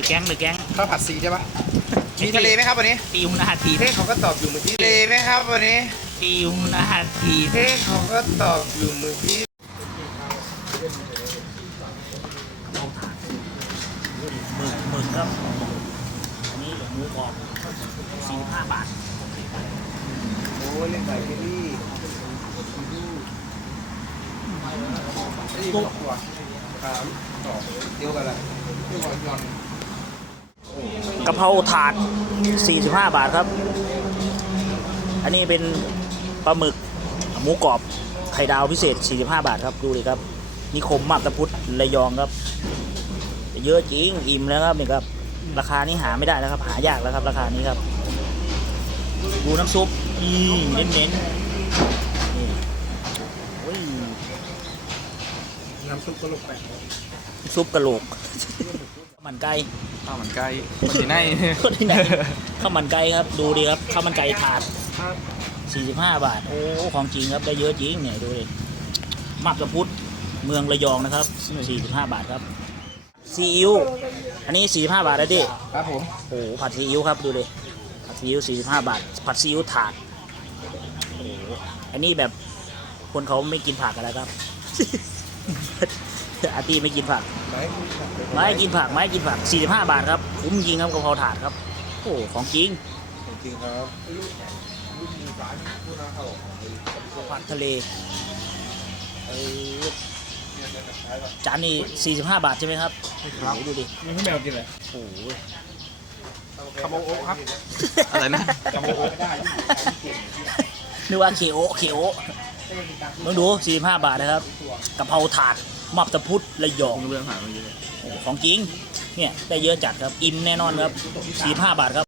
รือแก๊งหรือแก๊งข้าวผัดซีใช่ปะมีทะเลไหมครับวันนี้ติวนาทีเท่เขาก็ตอบอยู่เมื่อกี้ทะเลไหมครับวันนี้ติวนาทีเท่เขาก็ตอบอยู่เมื่อกี้หมึกหมึกครับอันนี้หมูกรอบสี่ห้าบาทโอ้ยเล่นไก่เบลลี่ตุ๊กตัวสามสองเดียวกันละเดียวกันยอนกะเพราถาด 45 บาทครับ อันนี้เป็นปลาหมึกหมูกรอบไข่ดาวพิเศษ 45 บาทครับ ดูดิครับ นิคมมาบตะพุทธระยองครับ เยอะจริง อิ่มแล้วครับนี่ครับ ราคานี้หาไม่ได้แล้วครับ หายากแล้วครับ ราคานี้ครับ ดูน้ำซุปนี่เน้นๆนี่โอ้ยน้ำซุปก็ลงไปซุปกระโหลกข้าว มันไก่ข้าวมันไก่สีในคนที่ไหนข้าวมันไก่ครับดูดิครับข้าวมันไก่ถาด45 บาท โอ้ ของจริงครับ ได้เยอะจริงเนี่ยดูดิมาบตะพุทธเมืองระยองนะครับ 45 บาทครับซีอิ๊วอันนี้ 45 บาทแล้วดิครับผมโอ้โหผัดซีอิ๊วครับดูดิผัดซีอิ๊ว45 บาท ผัดซีอิ๊วถาดโอ้โหอันนี้แบบคนเขาไม่กินผักกันแล้วครับ อาร์ตี้ไม่กินผักไหนไม่กินผักไม่กินผัก 45 บาทครับคุ้มจริงครับกะเพราถาดครับ โอ้ของจริงจริงครับข้าวผัดทะเลเออจานนี้ 45 บาทใช่ไหมครับโอ้โหดูดินี่พี่แมวกินอะไรโอ้โหคาโมโอะครับ อะไรนะคาโมโอะได้นึกว่าเคโอเคโอลองดู 45 บาทนะครับกะเพราถาด มับตะพุทธระยองเรื่องหาเมื่อกี้โอ้โหของจริงเนี่ยได้เยอะจัดครับ อิ่มแน่นอนครับ45บาทครับ